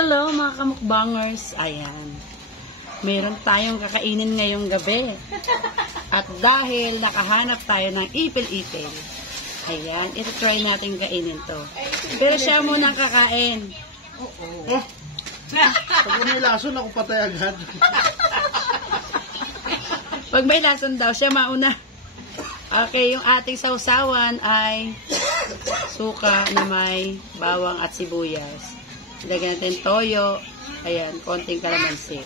Hello mga kamukbangers. Ayan. Meron tayong kakainin ngayong gabi. At dahil nakahanap tayo ng ipil-ipil, ayan, ito try natin kainin to. Pero siya muna ang kakain. Oh. Pag may lason, ako patay agad. Pag may lason daw, siya mauna. Okay, yung ating sausawan ay suka na may bawang at sibuyas. Lagyan natin toyo. Ayan, konting kalamansi.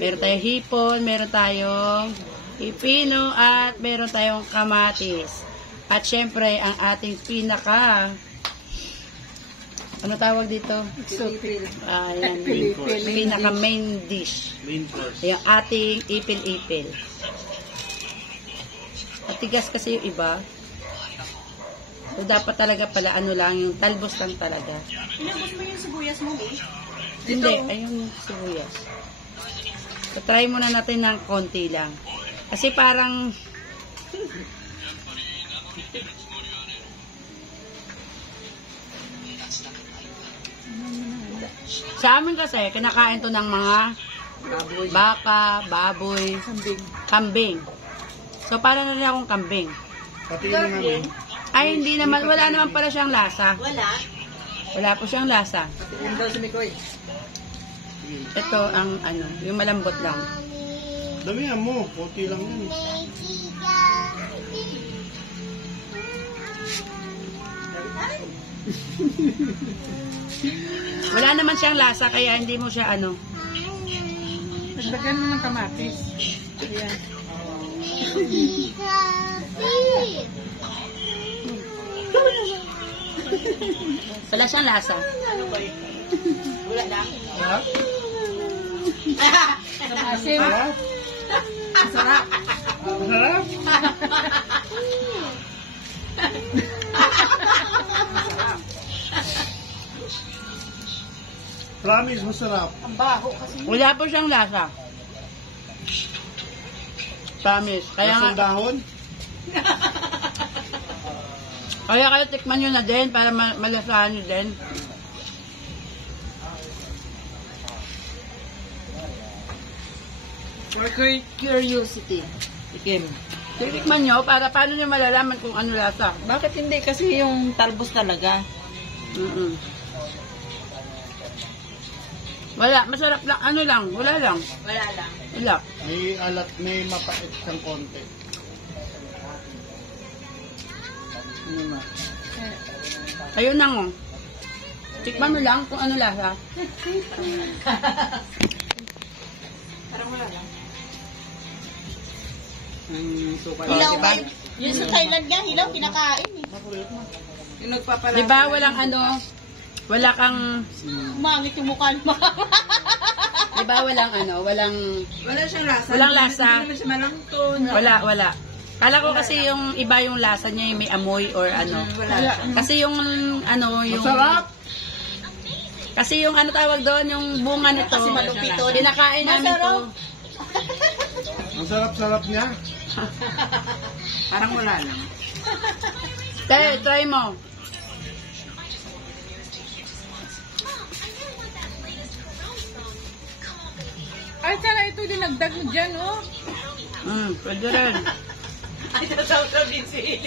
Meron tayong hipon, meron tayong pipino, at meron tayong kamatis. At syempre, ang ating pinaka... Ano tawag dito? Ayan, pinaka main dish. Main course. Yung ating ipil-ipil. Matigas kasi yung iba. So, dapat talaga pala, ano lang, yung talbos lang talaga. Inabos mo yung sibuyas mo, eh? Hindi, ayun sibuyas. So, try muna natin ng konti lang. Kasi parang... Sa amin kasi, kinakain to ng mga baka, baboy, kambing. So, para na rin akong kambing. Pati yung naman. Ay, hindi naman, wala naman pala siyang lasa. Wala. Wala po siyang lasa. Yung daw si Mikoy. Ito ang ano, yung malambot lang. Damihan mo, konti lang yan. Wala naman siyang lasa, kaya hindi mo siya ano. Dagdagan mo ng kamatis. Ayan. Wala siyang lasa. Wala lang. Ha? Asin. Masarap. Masarap? Promise, masarap. Ang baho kasi. Wala po siyang lasa. Promise. Kaya Lasang nga, dahon? kaya kayo tikman nyo na din para malasahan nyo din. Curiosity. Ikim. Tikman nyo para paano nyo malalaman kung ano lasa. Bakit hindi? Kasi yung talbos talaga. Wala, masarap lang. Ano lang, wala lang. Wala lang. Wala. May alat, may mapait kang konti. Ayun na ngo. Tikman mo lang kung ano lasa. Parang wala lang. Hilaw Diba? Yun sa Thailand nga, hilaw, kinakain eh. Yung nagpapalala. Diba walang ano, wala kang, Umangit yung mukha mo. diba walang ano, walang, Wala siyang lasa. Walang lasa. Hindi naman siya malangton. wala. Kala ko kasi yung iba yung lasa niya, yung may amoy or ano. Wala. Kasi yung ano, yung... Masarap! Kasi yung ano tawag doon, yung bunga nito. Kasi malupito. Kinakain namin to. Ang sarap-sarap niya. Parang wala lang. Try mo. Ay, sana ito dinagdag mo dyan, oh. Pwede rin. Ay, sasaw-saw din si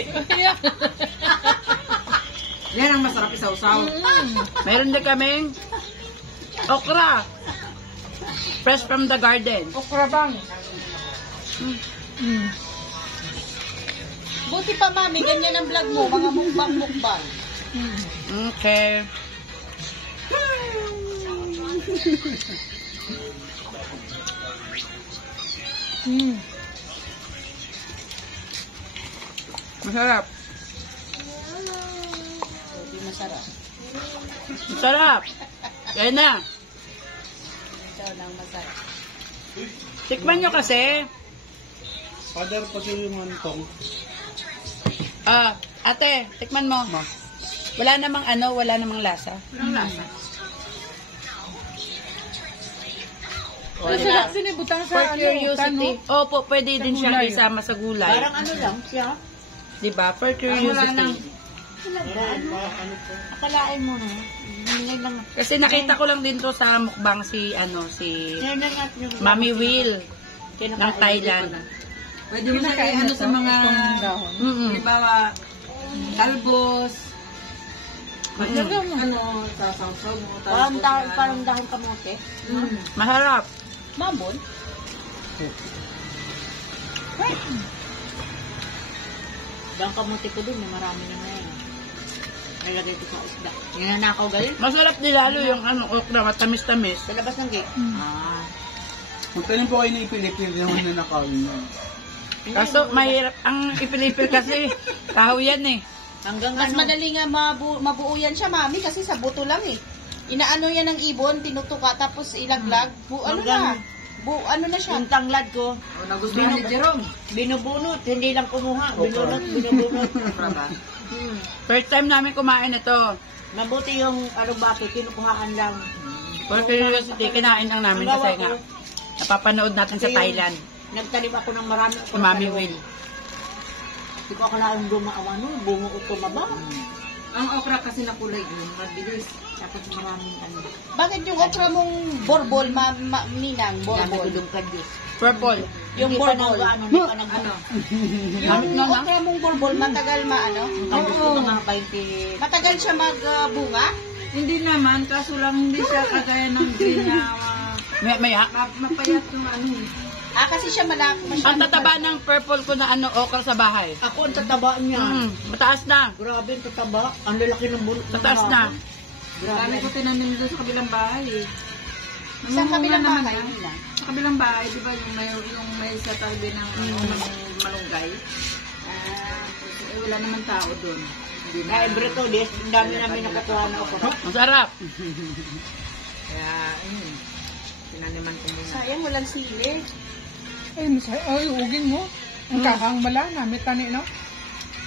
Yan ang masarap isaw-saw. Mayroon din kaming okra. Fresh from the garden. Okra bang? Buti pa, mami, ganyan ang vlog mo. Mga mukbang-mukbang. Okay. Masarap. Buti masarap. Masarap. Yan na. Ito lang masarap. Tikman nyo kasi. Father, pati yung mantong. Ate, tikman mo. Wala namang ano, wala namang lasa. Walang lasa. Diba? Sinibutang For curiosity. Opo, pwede din siya isama sa gulay. Parang ano lang siya. Diba? For curiosity. Akalain mo na. Yan lang. Kasi nakita ko lang din to sa mukbang si Yan lang natin yung... Mami Will ng Thailand. Pwede mo sa sa mga halimbawa talbos. Sa sausaw mo. Parang dahon kamote. Masarap. Mambon. Dahon kamote ko dun, marami na ngayon. Nilagay ko sa isda. Yung nanakaw galing. Masarap din lalo yung okra, matamis-tamis. Sa labas ng gate. Magtanong po kayo na ipilipil yung nanakawin nyo. Kaso mahirap ang ipilipil kasi kahoy yan eh. Hanggang mas madali nga mabuo yan siya, mami, kasi sa buto lang eh. Inaano yan ng ibon, tinutuka, tapos ilaglag. Ano na siya? Yung tanglad ko. Nagustuhan ni Jerome. Binubunot, hindi lang kumuha. Binubunot. First time namin kumain ito. Mabuti yung arubaki, kinukuhaan lang. For curiosity, kinain lang namin kasi nga napapanood natin sa Thailand. Nagtanim ako ng marami. Si Mami Will. Hindi ko akalaang gumawa nun, bungo o tumaba. Ang okra kasi na kulay yun, mabilis. Tapos maraming ano. Bakit yung okra mong borbol, Ninang? Borbol. Purple. Yung borbol. Yung okra mong borbol, matagal matagal siya magbunga? Hindi naman, kaso lang hindi siya kagaya ng green na Maya. mapayat yung ano eh. Kasi siya Ang tataba ng purple ko na okra sa bahay. Ako ang tataba niya. Mataas na. Grabe ang tataba. Ang lalaki ng bulot. Mataas na. Dami ko tinanim doon sa kabilang bahay eh. Sa kabilang bahay? Sa kabilang bahay, di ba yung may sa tabi ng malunggay? Wala naman tao doon. Kaya Brito, ang dami namin nakukuha na okra. Masarap. Kaya, tinaniman ko muna. Sayang, walang sili. Ay, ugin mo. Ang kahang mala na, may tani, no?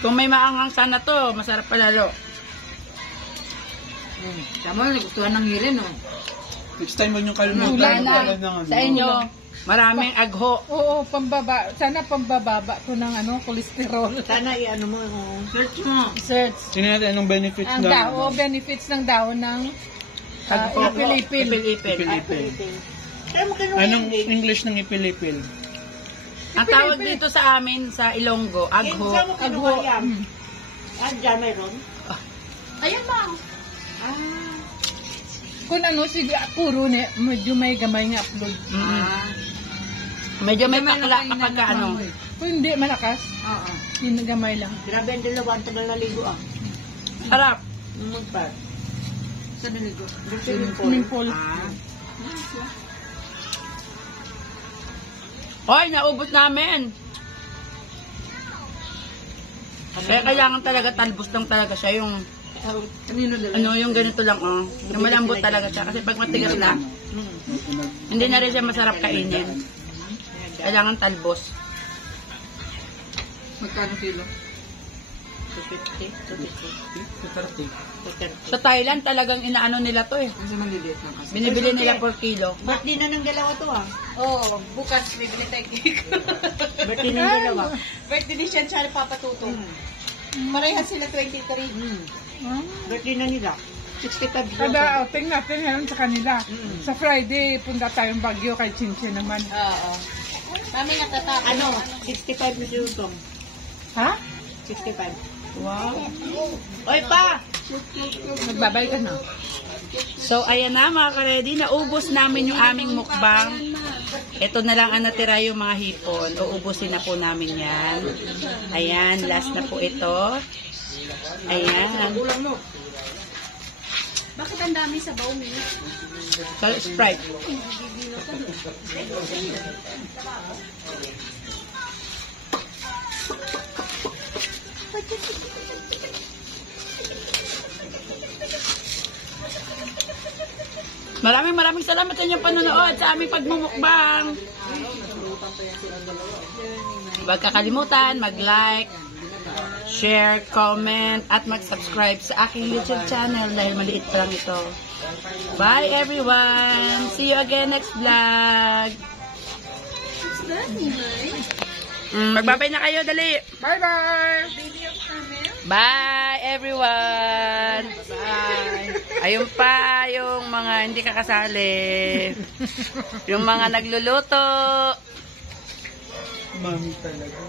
Kung may maanghang sana to, masarap palalo. Tama, nagustuhan ng hirin, no? Next time mo yung kalimutan. Sa inyo, maraming agho. Oo, sana pambababa ko ng cholesterol. Sana i-ano mo. Search mo. Search. Tingnan natin anong benefits Ang benefits ng dahon ng ipilipil. ipilipil. Anong English ng ipilipil? Ang tawag dito sa amin, sa Ilonggo, agho. Agho. Diyan mayroon? Ayan ba? Kung sige, puro medyo may gamay nga upload. Medyo may pakla kapag Kung hindi, malakas. Oo. Yung gamay lang. Grabe ang dalawa, ang tagal na ligo Sarap. Magpar. Sa niligo. Swimming pool. Hoy, naubos namin. Kaya kailangan talaga talbos lang talaga siya yung yung ganito lang yung malambot talaga siya kasi pag matigas na hindi na rin siya masarap kainin. Kailangan talbos. Magkano kilo? 250. Sa Thailand talagang inaano nila to eh. Kasi maliliit lang kasi. Binibili nila per kilo. Birthday na ng dalawa to Oo, bukas bibili tayo cake. Birthday ng dalawa. Birthday ni Sian siya papatutong. Parehas sila 23. Birthday na nila. 65 years. Kada outing natin ngayon sa kanila. Sa Friday, punta tayong Baguio kay Chinchin naman. Oo. Kami natatapos. 65 na si Utong. Ha? 65. Wow. Oy pa! Nagbabay ka na. So, ayan na mga ka-ready. Naubos namin yung aming mukbang. Ito na lang ang natira yung mga hipon. Uubusin na po namin yan. Ayan, last na po ito. Ayan. Bakit ang dami sa baong niya? Sprite. Maraming salamat sa inyong panonood sa aming pagmumukbang. Huwag kakalimutan, mag-like, share, comment, at mag-subscribe sa aking YouTube channel dahil maliit pa lang ito. Bye everyone! See you again next vlog! Magbabay na kayo, dali! Bye-bye! Bye everyone! Bye! Ayun pa, yung mga hindi kakasali. Yung mga nagluluto. Mami talaga.